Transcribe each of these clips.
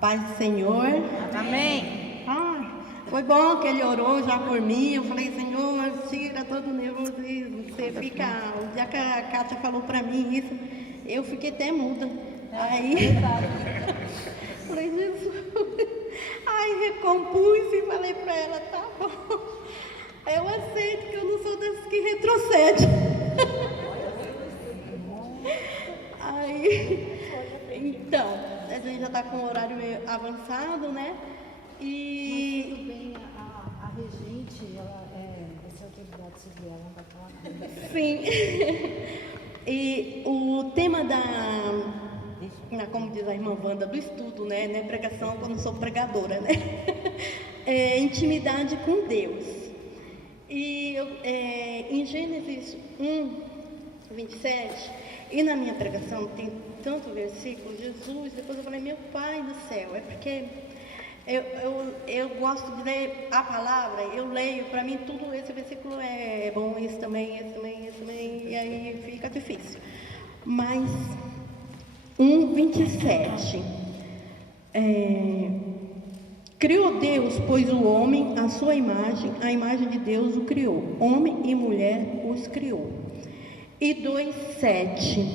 Paz do Senhor. Amém. Foi bom que ele orou já por mim. Eu falei, Senhor, tira todo o nervosismo. Você fica. O dia que a Kátia falou pra mim isso, eu fiquei até muda. Aí. Falei, Jesus. Aí recompus e falei pra ela, tá bom. Eu aceito que eu não sou dessas que retrocede. Aí. Então, a gente já está com o horário meio avançado, né? Mas tudo bem, a regente, ela essa autoridade civil, ela não vai falar nada. Sim. E o tema como diz a irmã Wanda, do estudo, né? Não é pregação quando sou pregadora, né? É intimidade com Deus. E em Gênesis 1:27, e na minha pregação tem tanto versículo, Jesus, depois eu falei, meu Pai do céu, é porque eu gosto de ler a palavra, eu leio, para mim tudo esse versículo é bom, esse também, e aí fica difícil. Mas 1:27, criou Deus, pois o homem, a sua imagem, a imagem de Deus o criou, homem e mulher os criou. E 2:7,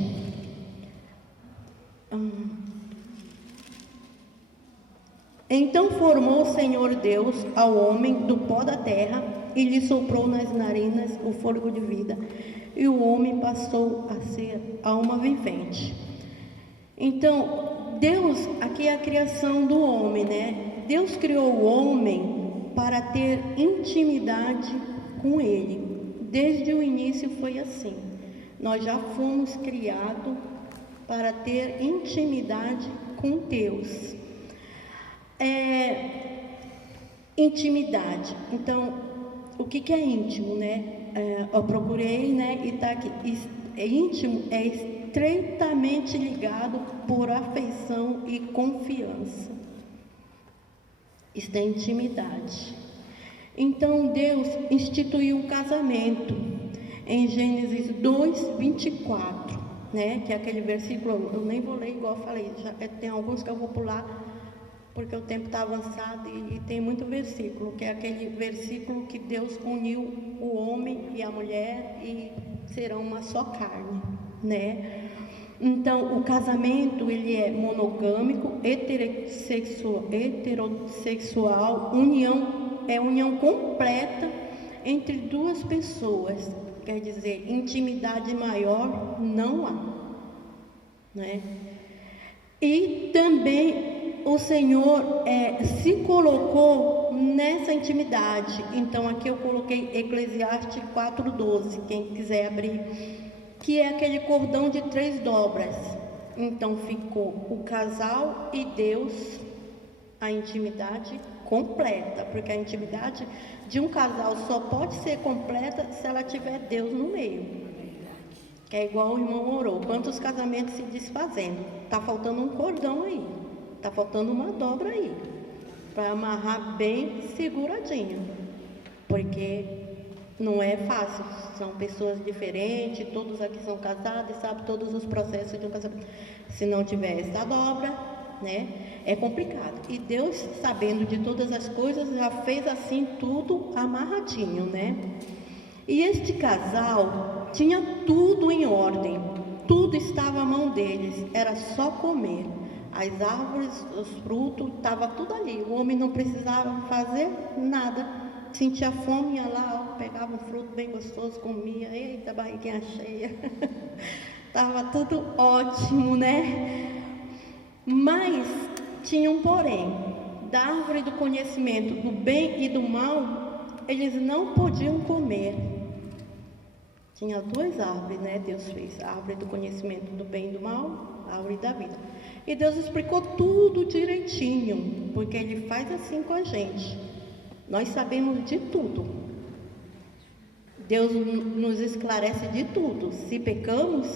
então formou o Senhor Deus ao homem do pó da terra e lhe soprou nas narinas o fôlego de vida, e o homem passou a ser alma vivente. Então, Deus, aqui é a criação do homem, né? Deus criou o homem para ter intimidade com ele. Desde o início foi assim. Nós já fomos criados para ter intimidade com Deus. Intimidade. Então, o que é íntimo, né? Eu procurei, né? E tá aqui. Íntimo é estreitamente ligado por afeição e confiança. Isso é intimidade. Então, Deus instituiu o casamento em Gênesis 2:24, né? Que é aquele versículo, eu nem vou ler igual eu falei, tem alguns que eu vou pular, porque o tempo está avançado e tem muito versículo, que é aquele versículo que Deus uniu o homem e a mulher e serão uma só carne, né? Então, o casamento, ele é monogâmico, heterossexual, união completa entre duas pessoas, quer dizer, intimidade maior não há, né? E também o Senhor se colocou nessa intimidade. Então aqui eu coloquei Eclesiastes 4:12, quem quiser abrir, que é aquele cordão de 3 dobras. Então ficou o casal e Deus, a intimidade completa, porque a intimidade de um casal só pode ser completa se ela tiver Deus no meio. Que é igual o irmão orou, quantos casamentos se desfazendo, está faltando um cordão aí, está faltando uma dobra aí, para amarrar bem seguradinho, porque não é fácil, são pessoas diferentes, todos aqui são casados, sabe todos os processos de um casamento. Se não tiver essa dobra, né, é complicado. E Deus, sabendo de todas as coisas, já fez assim tudo amarradinho, né? E este casal tinha tudo em ordem, tudo estava à mão deles, era só comer. As árvores, os frutos, estava tudo ali. O homem não precisava fazer nada. Sentia fome, ia lá, pegava um fruto bem gostoso, comia. Eita, barriguinha cheia. Estava tudo ótimo, né? Mas tinha um porém. Da árvore do conhecimento do bem e do mal, eles não podiam comer. Tinha 2 árvores, né? Deus fez a árvore do conhecimento do bem e do mal, a árvore da vida. E Deus explicou tudo direitinho, porque Ele faz assim com a gente. Nós sabemos de tudo. Deus nos esclarece de tudo. Se pecamos,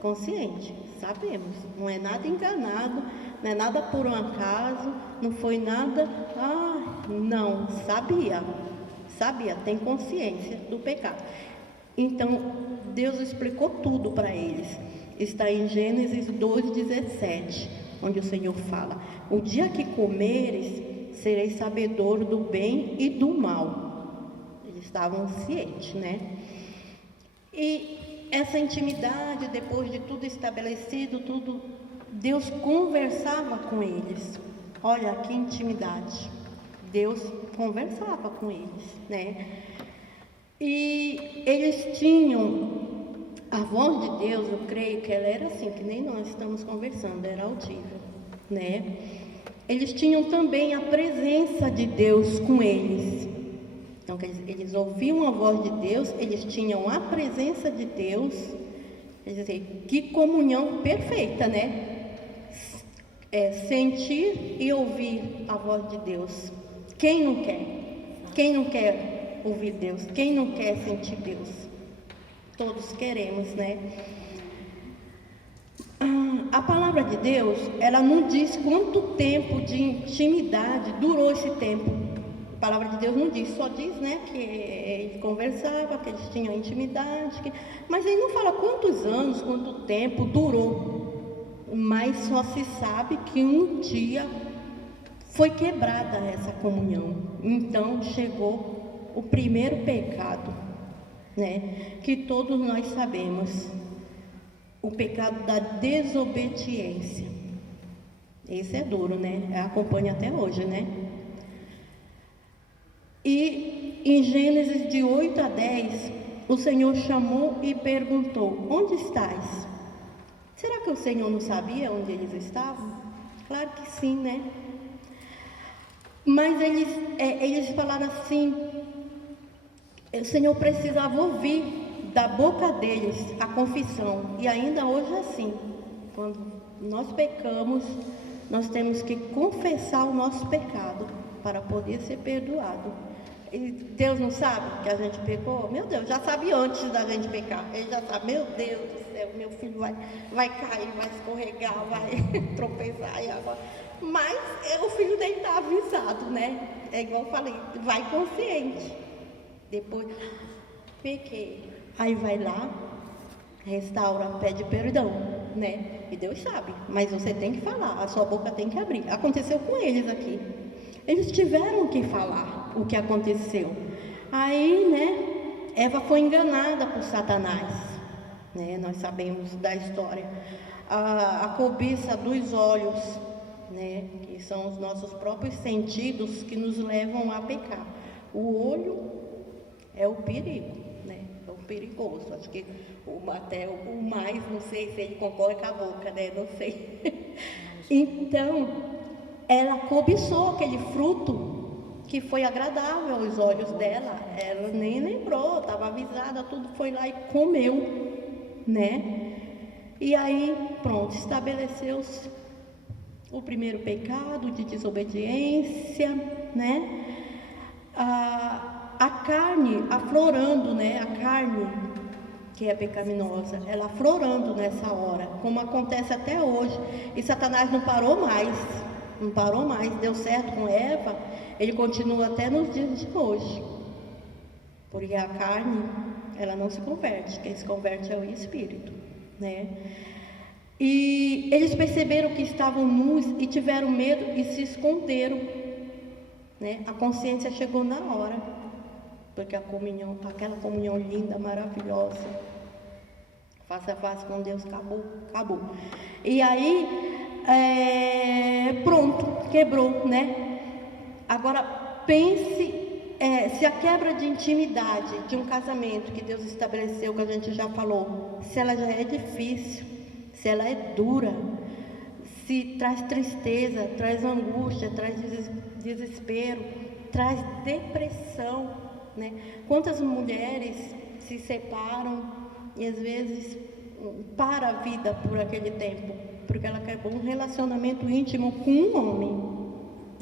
consciente, sabemos. Não é nada enganado, não é nada por um acaso, não foi nada, não, sabia, tem consciência do pecado. Então, Deus explicou tudo para eles. Está em Gênesis 2:17. onde o Senhor fala: o dia que comeres, sereis sabedor do bem e do mal. Eles estavam cientes, né? E essa intimidade, depois de tudo estabelecido, Deus conversava com eles. Olha que intimidade. Deus conversava com eles, né? E eles tinham a voz de Deus, eu creio que ela era assim, que nem nós estamos conversando, era audível, né? Eles tinham também a presença de Deus com eles. Então, eles ouviam a voz de Deus, eles tinham a presença de Deus. Quer dizer, que comunhão perfeita, né? Sentir e ouvir a voz de Deus. Quem não quer? Quem não quer ouvir Deus? Quem não quer sentir Deus? Todos queremos, né? A palavra de Deus, ela não diz quanto tempo de intimidade durou esse tempo. A palavra de Deus não diz, só diz, né, que ele conversava, que eles tinham intimidade, mas ele não fala quantos anos, quanto tempo durou. Mas só se sabe que um dia foi quebrada essa comunhão. Então chegou o primeiro pecado, né, que todos nós sabemos, o pecado da desobediência. Esse é duro, né? Acompanha até hoje, né? E em Gênesis de 8 a 10, o Senhor chamou e perguntou: onde estás? Será que o Senhor não sabia onde eles estavam? Claro que sim, né? Mas eles falaram assim, o Senhor precisava ouvir da boca deles a confissão. E ainda hoje é assim, quando nós pecamos, nós temos que confessar o nosso pecado para poder ser perdoado. E Deus não sabe que a gente pecou? Meu Deus, já sabe antes da gente pecar. Ele já sabe, meu Deus do céu, meu filho vai cair, vai escorregar, vai tropeçar e agora. Mas o filho dele está avisado, né? É igual eu falei, vai consciente. Depois, pequei. Aí vai lá, restaura, pede perdão, né? E Deus sabe, mas você tem que falar, a sua boca tem que abrir. Aconteceu com eles aqui. Eles tiveram que falar o que aconteceu. Aí, né, Eva foi enganada por Satanás, né? Nós sabemos da história. A cobiça dos olhos, né, que são os nossos próprios sentidos que nos levam a pecar. O olho é o perigo, né? É o perigoso. Acho que até o mais, não sei se ele concorre com a boca, né? Não sei. Então, ela cobiçou aquele fruto que foi agradável aos olhos dela. Ela nem lembrou, estava avisada, tudo, foi lá e comeu, né? E aí, pronto, estabeleceu-se o primeiro pecado de desobediência, né? A carne aflorando, né? A carne que é pecaminosa, ela aflorando nessa hora, como acontece até hoje. E Satanás não parou mais, deu certo com Eva, ele continua até nos dias de hoje. Porque a carne, ela não se converte, quem se converte é o Espírito, né? E eles perceberam que estavam nus e tiveram medo e se esconderam, né? A consciência chegou na hora, porque aquela comunhão linda, maravilhosa, face a face com Deus, acabou. E aí, pronto, quebrou, né? Agora pense, se a quebra de intimidade de um casamento que Deus estabeleceu, que a gente já falou, se ela já é difícil, se ela é dura, se traz tristeza, traz angústia, traz desespero, traz depressão, né? Quantas mulheres se separam e às vezes para a vida por aquele tempo, porque ela quebrou um relacionamento íntimo com um homem.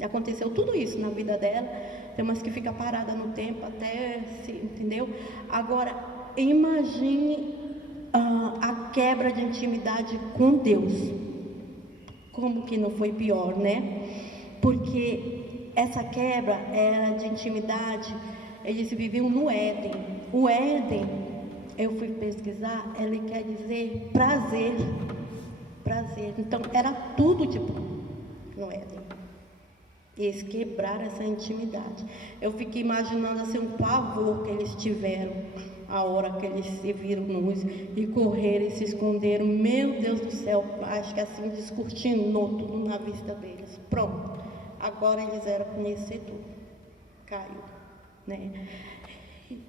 Aconteceu tudo isso na vida dela. Tem umas que fica parada no tempo até se, entendeu? Agora, imagine a quebra de intimidade com Deus. Como que não foi pior, né? Porque essa quebra era de intimidade, eles viviam no Éden. O Éden, eu fui pesquisar, ele quer dizer prazer. prazer. Então, era tudo de bom no Éden. Eles quebraram essa intimidade. Eu fiquei imaginando assim, um pavor que eles tiveram a hora que eles se viram nus e correram e se esconderam. Meu Deus do céu, acho que assim descortinou tudo na vista deles. Pronto, agora eles eram conhecedores. Caiu, né?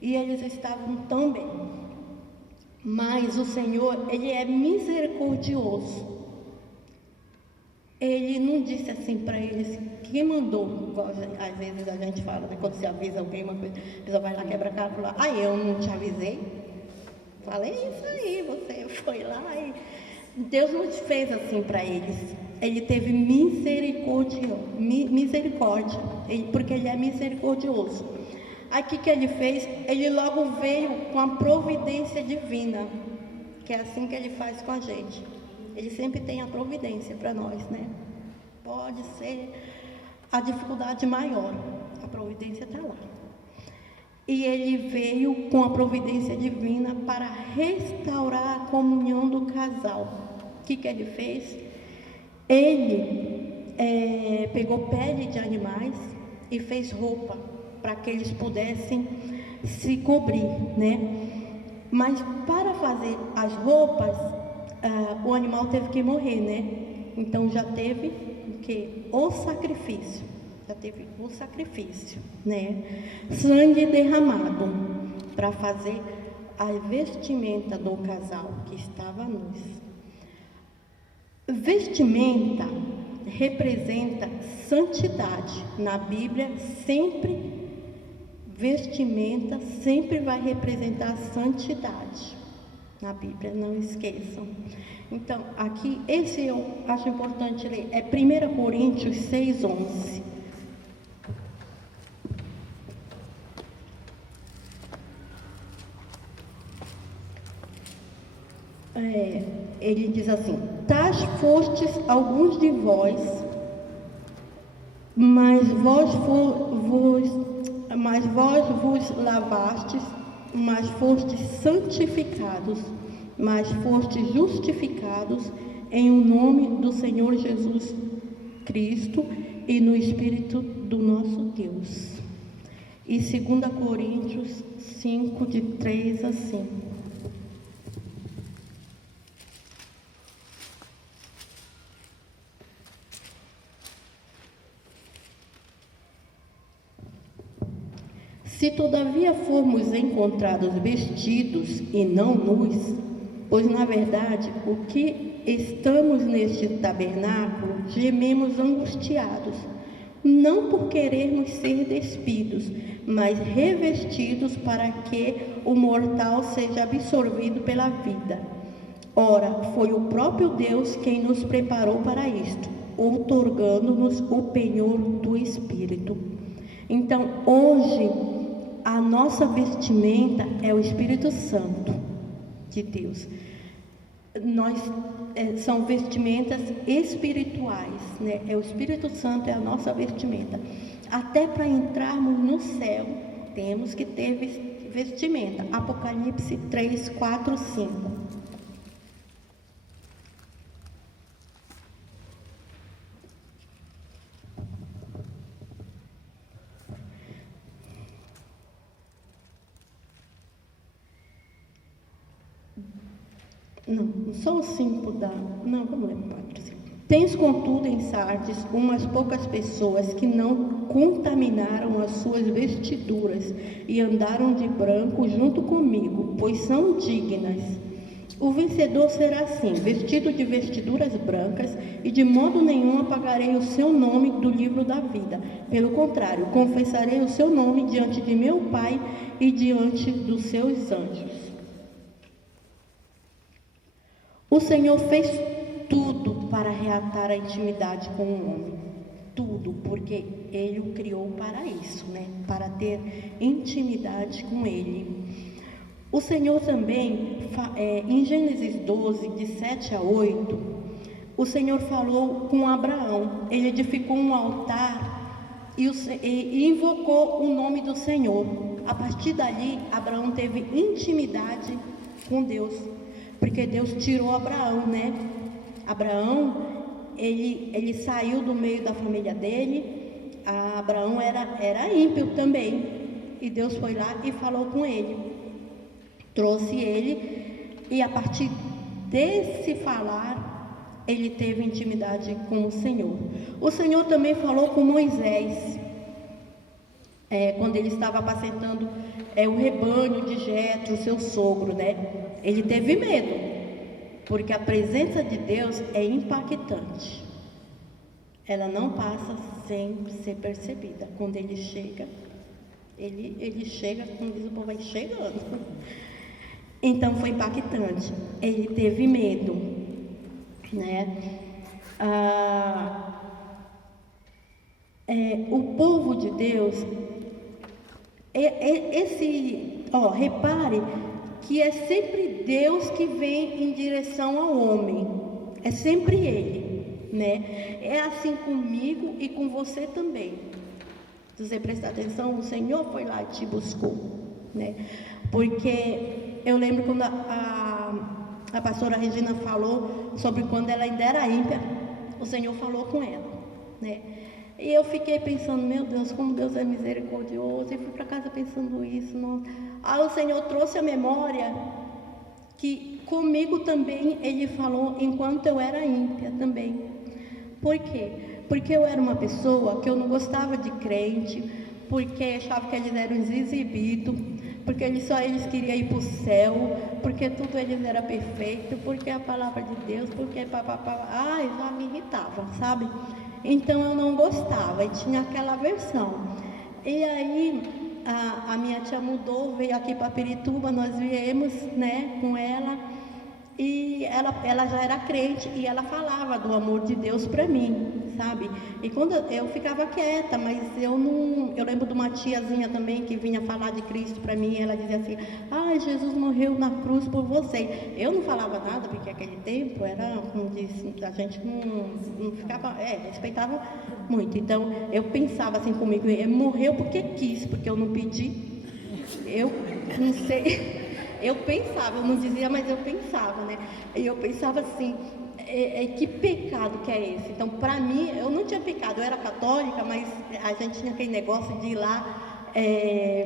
E eles estavam tão bem. Mas o Senhor, Ele é misericordioso. Ele não disse assim para eles, quem mandou, às vezes a gente fala, né, quando se avisa alguém uma coisa, a pessoa vai lá, quebra a cara e fala, eu não te avisei? Falei isso aí, você foi lá e... Deus não fez assim para eles. Ele teve misericórdia, porque Ele é misericordioso. Aí o que Ele fez? Ele logo veio com a providência divina, que é assim que Ele faz com a gente. Ele sempre tem a providência para nós, né? Pode ser a dificuldade maior, a providência está lá. E Ele veio com a providência divina para restaurar a comunhão do casal. O que Ele fez? Ele pegou pele de animais e fez roupa para que eles pudessem se cobrir, né? Mas para fazer as roupas, o animal teve que morrer, né? Então já teve o quê? O sacrifício. Já teve o sacrifício, né? Sangue derramado para fazer a vestimenta do casal que estava nus. Vestimenta representa santidade. Na Bíblia, vestimenta sempre vai representar santidade. Na Bíblia, não esqueçam. Então, aqui, esse eu acho importante ler, é 1 Coríntios 6:11. Ele diz assim: tais fostes alguns de vós, mas vós vos lavastes, mas fostes santificados, mas fostes justificados em o nome do Senhor Jesus Cristo e no Espírito do nosso Deus. E 2 Coríntios 5, de 3 a 5. Se todavia formos encontrados vestidos e não nus, pois na verdade o que estamos neste tabernáculo gememos angustiados, não por querermos ser despidos, mas revestidos para que o mortal seja absorvido pela vida. Ora, foi o próprio Deus quem nos preparou para isto, outorgando-nos o penhor do Espírito. Então, hoje, a nossa vestimenta é o Espírito Santo de Deus. São vestimentas espirituais, né? O Espírito Santo é a nossa vestimenta. Até para entrarmos no céu, temos que ter vestimenta. Apocalipse 3, 4, 5. Não, só o 5 dá. Não, vamos ler, Padre. Tens, contudo, em Sardes umas poucas pessoas que não contaminaram as suas vestiduras e andaram de branco junto comigo, pois são dignas. O vencedor será assim, vestido de vestiduras brancas, e de modo nenhum apagarei o seu nome do livro da vida. Pelo contrário, confessarei o seu nome diante de meu Pai e diante dos seus anjos. O Senhor fez tudo para reatar a intimidade com o homem. Tudo, porque Ele o criou para isso, né? Para ter intimidade com Ele. O Senhor também, em Gênesis 12, de 7 a 8, o Senhor falou com Abraão. Ele edificou um altar e invocou o nome do Senhor. A partir dali, Abraão teve intimidade com Deus. Porque Deus tirou Abraão, né? Abraão, ele saiu do meio da família dele. Abraão era ímpio também, e Deus foi lá e falou com ele, trouxe ele, e a partir desse falar, ele teve intimidade com o Senhor. O Senhor também falou com Moisés, quando ele estava apacentando o rebanho de Jetro, seu sogro, né? Ele teve medo, porque a presença de Deus é impactante. Ela não passa sem ser percebida. Quando ele chega, ele chega, como diz o povo, vai chegando. Então foi impactante. Ele teve medo, né? O povo de Deus, repare que é sempre Deus que vem em direção ao homem, é sempre Ele, né? É assim comigo e com você também. Se você prestar atenção, o Senhor foi lá e te buscou, né? Porque eu lembro quando a pastora Regina falou sobre quando ela ainda era ímpia, o Senhor falou com ela, né? E eu fiquei pensando, meu Deus, como Deus é misericordioso, e fui para casa pensando isso, nossa. Aí o Senhor trouxe a memória que comigo também Ele falou enquanto eu era ímpia também. Por quê? Porque eu era uma pessoa que eu não gostava de crente, porque achava que eles eram exibidos, porque eles queriam ir para o céu, porque tudo eles era perfeito, porque a palavra de Deus, porque já me irritava, sabe? Então eu não gostava e tinha aquela aversão. E aí a minha tia mudou, veio aqui para Pirituba, nós viemos, né, com ela, e ela já era crente e ela falava do amor de Deus para mim, sabe? E quando eu ficava quieta, mas eu lembro de uma tiazinha também que vinha falar de Cristo para mim, e ela dizia assim: Jesus morreu na cruz por você. Eu não falava nada, porque aquele tempo era, como disse, a gente não ficava, respeitava muito. Então eu pensava assim comigo: ele morreu porque quis, porque eu não pedi. Eu não sei. Eu pensava, eu não dizia, mas eu pensava, né? E eu pensava assim, que pecado que é esse? Então, para mim, eu não tinha pecado, eu era católica, mas a gente tinha aquele negócio de ir lá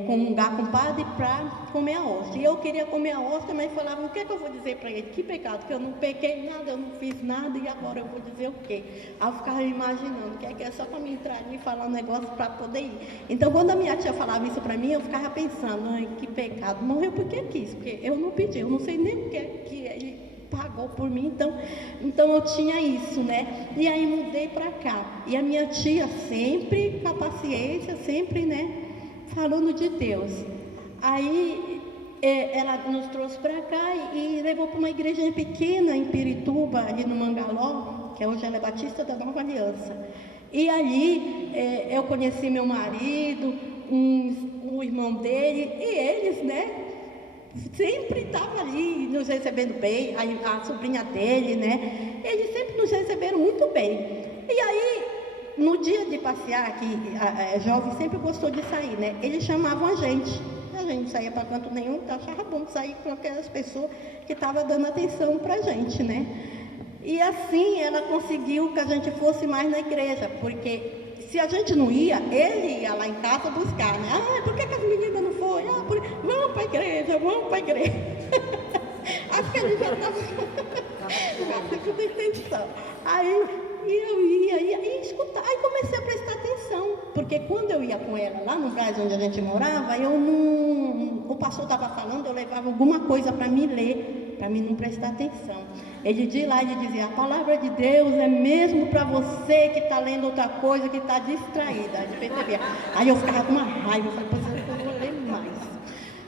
comungar com o padre para comer a hóstia. E eu queria comer a hóstia, mas falava: o que é que eu vou dizer para ele? Que pecado, que eu não pequei nada, eu não fiz nada, e agora eu vou dizer o quê? Aí eu ficava imaginando, que é só para me entrar ali e falar um negócio para poder ir. Então, quando a minha tia falava isso para mim, eu ficava pensando: que pecado, morreu porque quis, porque eu não pedi, eu não sei nem o que é que ele pagou por mim, então eu tinha isso, né? E aí mudei para cá, e a minha tia sempre com a paciência, sempre, né, falando de Deus. Aí ela nos trouxe para cá e levou para uma igreja pequena em Pirituba, ali no Mangaló, que hoje ela é Batista da Nova Aliança. E ali eu conheci meu marido, um irmão dele, e eles, né, sempre estavam ali nos recebendo bem, a sobrinha dele, né? Eles sempre nos receberam muito bem. E aí, no dia de passear, que a jovem sempre gostou de sair, né? Eles chamavam a gente não saía para canto nenhum, então achava bom sair com aquelas pessoas que estavam dando atenção para a gente, né? E assim ela conseguiu que a gente fosse mais na igreja, porque se a gente não ia, ele ia lá em casa buscar, né? Por que as meninas não foram? Vamos para a igreja, vamos para a igreja. Acho que ele já estava com intenção. Aí eu ia e escutar, aí comecei a prestar atenção, porque quando eu ia com ela lá no lugar onde a gente morava, o pastor estava falando, eu levava alguma coisa para me ler, para mim não prestar atenção. Ele de lá, ele dizia: a palavra de Deus é mesmo para você que está lendo outra coisa, que está distraída. Aí eu ficava com uma raiva, eu falei: pois eu vou ler mais.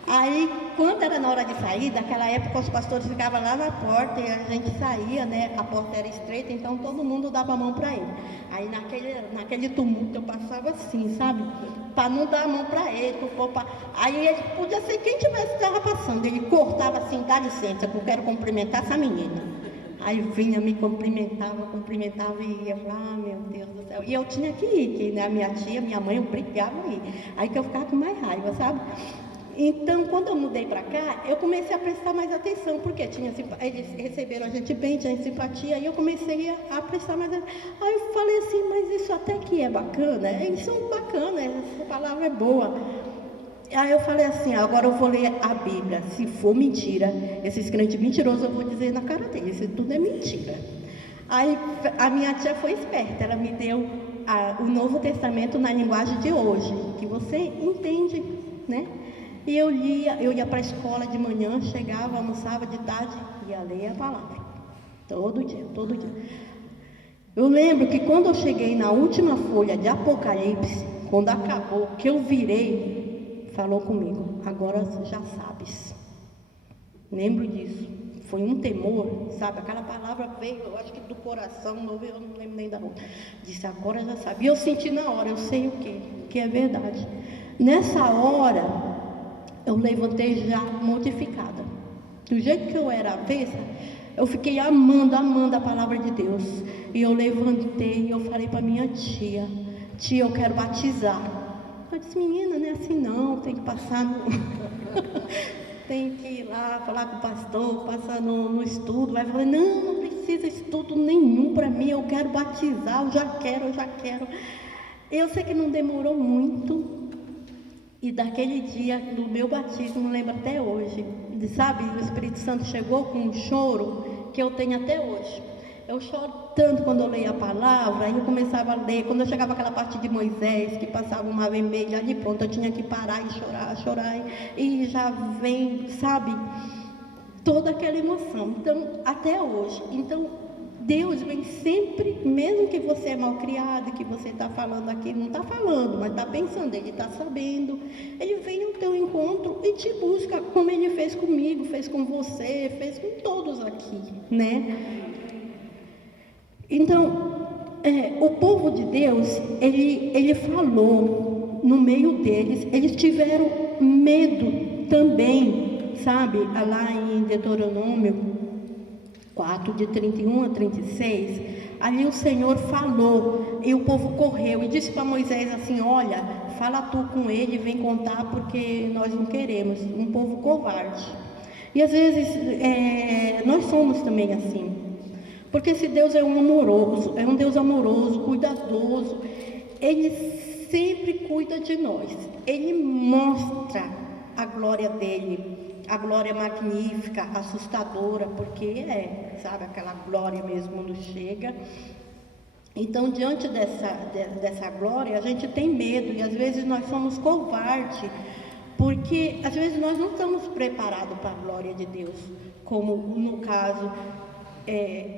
Aí, quando era na hora de sair, daquela época os pastores ficavam lá na porta e a gente saía, né? A porta era estreita, então todo mundo dava a mão para ele. Aí naquele tumulto eu passava assim, sabe? Para não dar a mão para ele. Aí ele podia ser quem estava passando. Ele cortava assim: dá licença, que eu quero cumprimentar essa menina. Aí vinha, me cumprimentava e ia. Meu Deus do céu. E eu tinha que ir, que, né, a minha tia, minha mãe, obrigava a ir. Aí que eu ficava com mais raiva, sabe? Então, quando eu mudei para cá, eu comecei a prestar mais atenção, porque eles receberam a gente bem, tinha simpatia, e eu comecei a prestar mais atenção. Aí eu falei assim, mas isso até que é bacana, isso é bacana, essa palavra é boa. Aí eu falei assim, agora eu vou ler a Bíblia. Se for mentira, esses crentes mentirosos, eu vou dizer na cara deles, isso tudo é mentira. Aí a minha tia foi esperta, ela me deu o Novo Testamento na linguagem de hoje, que você entende, né? E eu ia para a escola de manhã, chegava, almoçava de tarde, ia ler a palavra. Todo dia. Eu lembro que quando eu cheguei na última folha de Apocalipse, quando acabou, que eu virei, falou comigo, agora já sabes. Lembro disso. Foi um temor, sabe? Aquela palavra veio, eu acho que do coração, eu não lembro nem da outra. Disse, agora já sabe. E eu senti na hora, eu sei o quê? Que é verdade. Nessa hora, eu levantei já modificada. Do jeito que eu era avessa, eu fiquei amando a palavra de Deus. E eu levantei e eu falei para minha tia, eu quero batizar. Eu disse, menina, não é assim não, tem que passar no... tem que ir lá falar com o pastor, passar no estudo. Vai falar, não precisa estudo nenhum para mim, eu quero batizar, eu já quero. Eu sei que não demorou muito. E daquele dia do meu batismo, lembro até hoje, sabe, o Espírito Santo chegou com um choro que eu tenho até hoje. Eu choro tanto quando eu leio a palavra, aí eu começava a ler, quando eu chegava aquela parte de Moisés, que passava uma vermelha, ali pronto, eu tinha que parar e chorar, e já vem, sabe, toda aquela emoção. Então, até hoje, Deus vem sempre, mesmo que você é mal criado, que você está falando aqui, não está falando, mas está pensando, Ele está sabendo. Ele vem ao teu encontro e te busca, como Ele fez comigo, fez com você, fez com todos aqui, né? Então, o povo de Deus, ele falou no meio deles, eles tiveram medo também, sabe? Lá em Deuteronômio 4, de 31 a 36, ali o Senhor falou, e o povo correu, e disse para Moisés assim, olha, fala tu com ele, vem contar, porque nós não queremos, um povo covarde. E às vezes, nós somos também assim, porque esse Deus é um Deus amoroso, cuidadoso, Ele sempre cuida de nós, Ele mostra a glória dEle, a glória magnífica, assustadora, porque sabe, aquela glória mesmo quando chega. Então, diante dessa glória, a gente tem medo, e às vezes nós somos covardes, porque às vezes nós não estamos preparados para a glória de Deus, como no caso,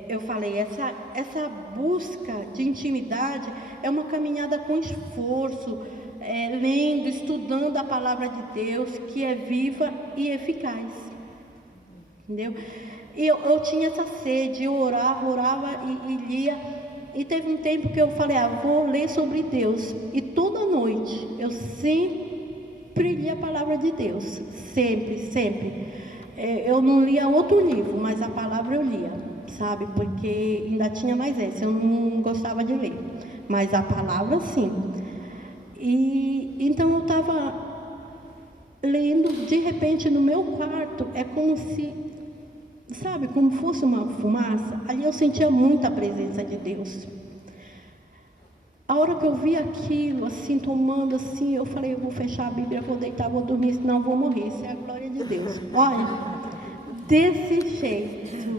eu falei, essa busca de intimidade é uma caminhada com esforço, lendo, estudando a palavra de Deus, que é viva e eficaz, entendeu? E eu tinha essa sede, eu orava e lia, e teve um tempo que eu falei, vou ler sobre Deus, e toda noite eu sempre lia a palavra de Deus, sempre, eu não lia outro livro, mas a palavra eu lia, sabe, porque ainda tinha mais essa, eu não gostava de ler, mas a palavra sim. E então eu estava lendo, de repente no meu quarto, é como se, sabe, como fosse uma fumaça, ali eu sentia muita presença de Deus. A hora que eu vi aquilo, assim, tomando assim, eu falei, eu vou fechar a Bíblia, vou deitar, vou dormir, senão eu vou morrer, isso é a glória de Deus. Olha, desse jeito.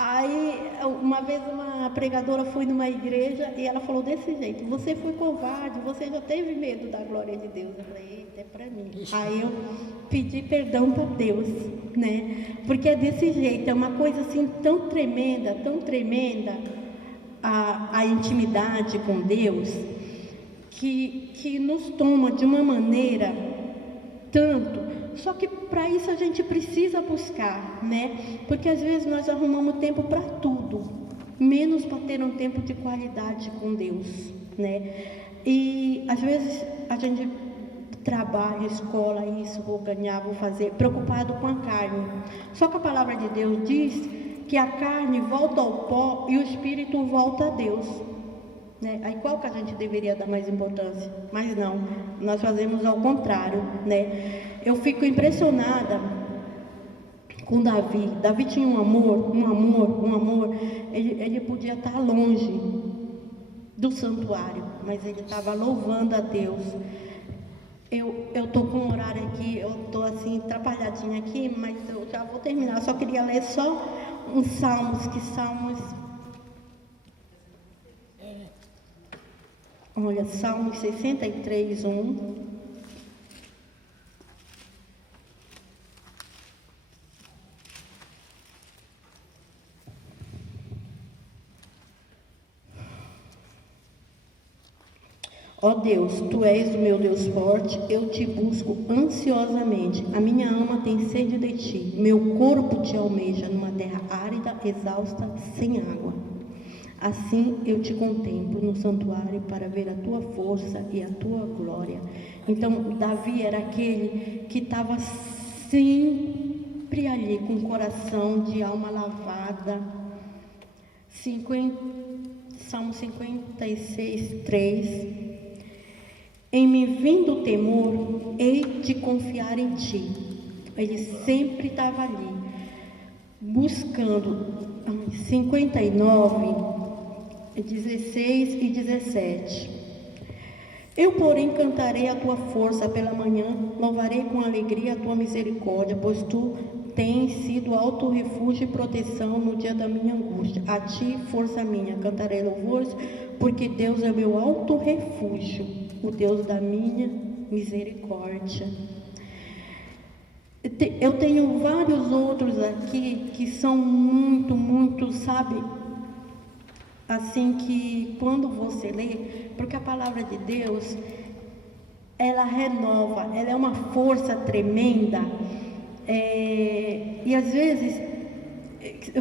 Aí, uma vez uma pregadora foi numa igreja e ela falou desse jeito, você foi covarde, você já teve medo da glória de Deus. Eu falei, eita, é para mim. Aí eu pedi perdão para Deus, né? Porque é desse jeito, é uma coisa assim tão tremenda, a intimidade com Deus, que nos toma de uma maneira tanto. Só que para isso a gente precisa buscar, né? Porque às vezes nós arrumamos tempo para tudo, menos para ter um tempo de qualidade com Deus, né? E às vezes a gente trabalha, escola, isso, vou ganhar, vou fazer, preocupado com a carne. Só que a palavra de Deus diz que a carne volta ao pó e o espírito volta a Deus. né? Aí qual que a gente deveria dar mais importância? Mas não, nós fazemos ao contrário, né? Eu fico impressionada com Davi. Davi tinha um amor. Ele podia estar longe do santuário, mas ele estava louvando a Deus. Eu estou com um horário aqui, eu estou assim, atrapalhadinha aqui, mas eu já vou terminar. Só queria ler só uns salmos, olha, Salmos 63, 1. Ó Deus, Tu és o meu Deus forte, eu te busco ansiosamente. A minha alma tem sede de Ti. Meu corpo te almeja numa terra árida, exausta, sem água. Assim eu te contemplo no santuário para ver a Tua força e a Tua glória. Então, Davi era aquele que estava sempre ali, com o coração de alma lavada. Salmo 56, 3. Em me vindo o temor, hei de confiar em Ti. Ele sempre estava ali, buscando. 59, 16 e 17. Eu, porém, cantarei a Tua força pela manhã, louvarei com alegria a Tua misericórdia, pois Tu tens sido alto refúgio e proteção no dia da minha angústia. A Ti, força minha, cantarei louvores, porque Deus é meu alto refúgio, o Deus da minha misericórdia. Eu tenho vários outros aqui que são muito, sabe, assim, que quando você lê, porque a palavra de Deus, ela renova, ela é uma força tremenda, e às vezes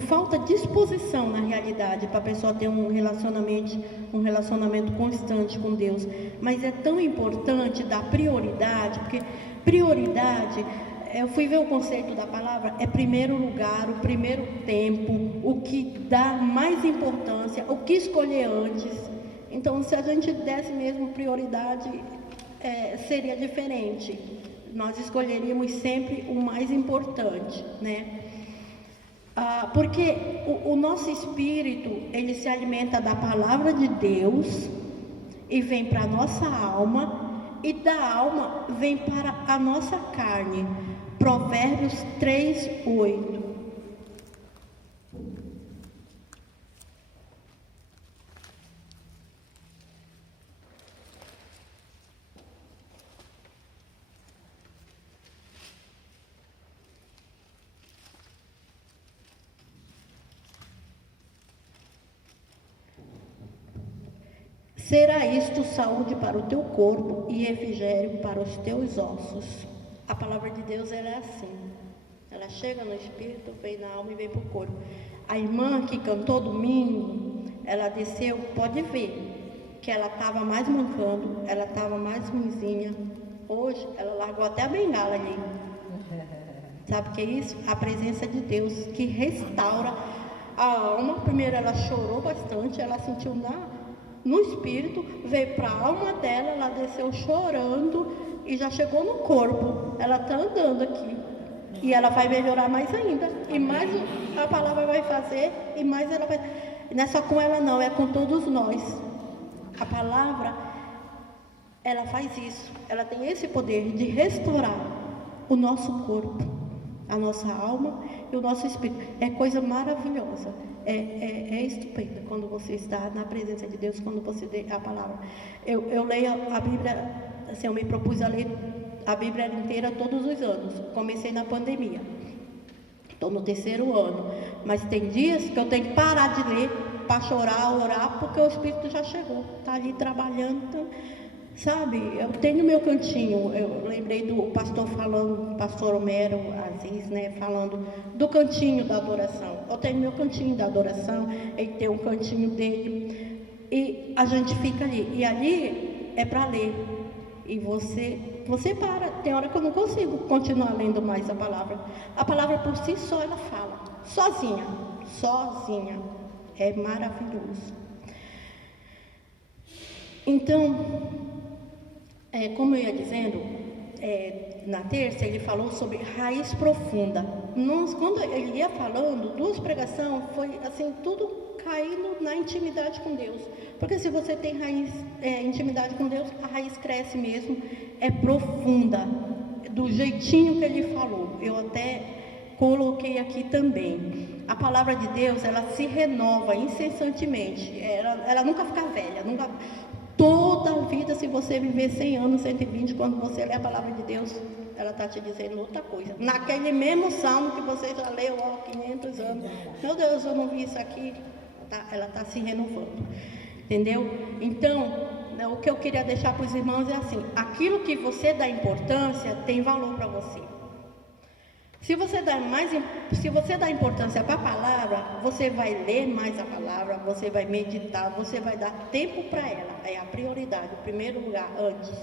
falta disposição na realidade para a pessoa ter um relacionamento constante com Deus. Mas é tão importante dar prioridade, porque prioridade, eu fui ver o conceito da palavra, é primeiro lugar, o primeiro tempo, o que dá mais importância, o que escolher antes. Então, se a gente desse mesmo prioridade, seria diferente. Nós escolheríamos sempre o mais importante, né? Porque o nosso espírito, ele se alimenta da palavra de Deus e vem para a nossa alma, e da alma vem para a nossa carne. Provérbios 3, 8. Será isto saúde para o teu corpo e refrigério para os teus ossos. A palavra de Deus, ela é assim. Ela chega no espírito, vem na alma e vem para o corpo. A irmã que cantou domingo, ela desceu, pode ver, que ela estava mais mancando, ela estava mais ruimzinha. Hoje, ela largou até a bengala ali. Sabe o que é isso? A presença de Deus que restaura a alma. Primeiro ela chorou bastante, ela sentiu no espírito, veio para a alma dela, ela desceu chorando e já chegou no corpo. Ela está andando aqui e ela vai melhorar mais ainda, e mais a palavra vai fazer, e mais ela vai. Não é só com ela não, é com todos nós. A palavra, ela faz isso, ela tem esse poder de restaurar o nosso corpo, a nossa alma e o nosso espírito. É coisa maravilhosa. É estupendo quando você está na presença de Deus, quando você lê a palavra. Eu leio a Bíblia, assim, eu me propus a ler a Bíblia inteira todos os anos. Comecei na pandemia, estou no 3º ano, mas tem dias que eu tenho que parar de ler para chorar, orar, porque o Espírito já chegou, está ali trabalhando. Então, sabe, eu tenho meu cantinho. Eu lembrei do pastor falando, pastor Homero Aziz, né, falando do cantinho da adoração. Eu tenho meu cantinho da adoração, ele tem um cantinho dele, e a gente fica ali. E ali é para ler. E você para. Tem hora que eu não consigo continuar lendo mais a palavra. A palavra por si só, ela fala, sozinha. É maravilhoso. Então, como eu ia dizendo, na terça ele falou sobre raiz profunda. Quando ele ia falando, duas pregações, foi assim, tudo caindo na intimidade com Deus. Porque se você tem intimidade com Deus, a raiz cresce mesmo, é profunda, do jeitinho que ele falou. Eu até coloquei aqui também. A palavra de Deus, ela se renova incessantemente, ela nunca fica velha, nunca... Toda a vida, se você viver 100 anos, 120, quando você lê a palavra de Deus, ela está te dizendo outra coisa. Naquele mesmo salmo que você já leu há 500 anos. Meu Deus, eu não vi isso aqui. Ela está se renovando. Entendeu? Então, o que eu queria deixar para os irmãos é assim: aquilo que você dá importância tem valor para você. Se você dá importância para a palavra, você vai ler mais a palavra, você vai meditar, você vai dar tempo para ela. É a prioridade, o primeiro lugar, antes.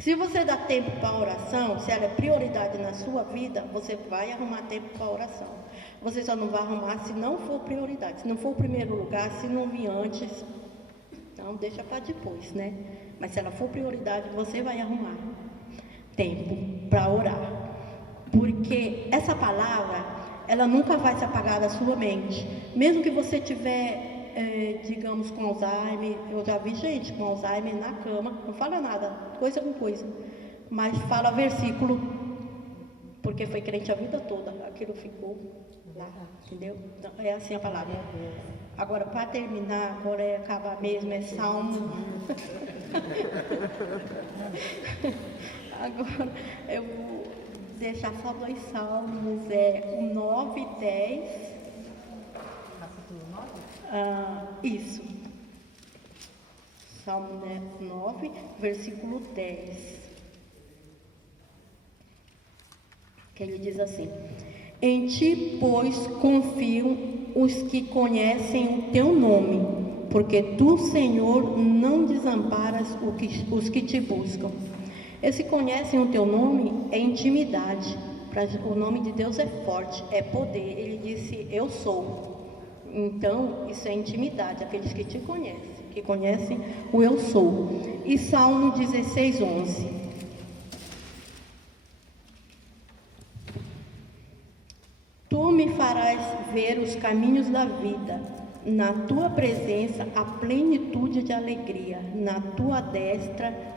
Se você dá tempo para a oração, se ela é prioridade na sua vida, você vai arrumar tempo para a oração. Você só não vai arrumar se não for prioridade, se não for o primeiro lugar, se não vir antes, então deixa para depois, né? Mas se ela for prioridade, você vai arrumar tempo para orar. Porque essa palavra, ela nunca vai se apagar da sua mente. Mesmo que você tiver, digamos, com Alzheimer, eu já vi gente com Alzheimer na cama, não fala nada, coisa com coisa, mas fala versículo, porque foi crente a vida toda, aquilo ficou lá, entendeu? Então, é assim a palavra. Agora, para terminar, agora é acabar mesmo, é Salmo. Agora, eu vou deixar só 2 salmos, o 9 e 10. Capítulo 9? Isso. Salmo 9, versículo 10. Que ele diz assim: em ti, pois, confiam os que conhecem o teu nome, porque tu, Senhor, não desamparas os que te buscam. Esse conhecem o teu nome é intimidade. O nome de Deus é forte, é poder. Ele disse, eu sou. Então, isso é intimidade, aqueles que te conhecem, que conhecem o eu sou. E Salmo 16, 11. Tu me farás ver os caminhos da vida. Na tua presença, a plenitude de alegria. Na tua destra,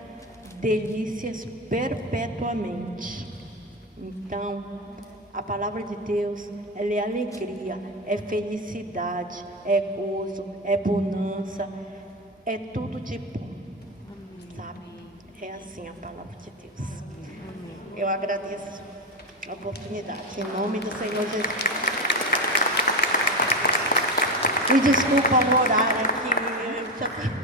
delícias perpetuamente. Então, a palavra de Deus, ela é alegria, é felicidade, é gozo, é bonança, é tudo de bom, sabe? É assim a palavra de Deus. Eu agradeço a oportunidade, em nome do Senhor Jesus. E desculpa o horário aqui,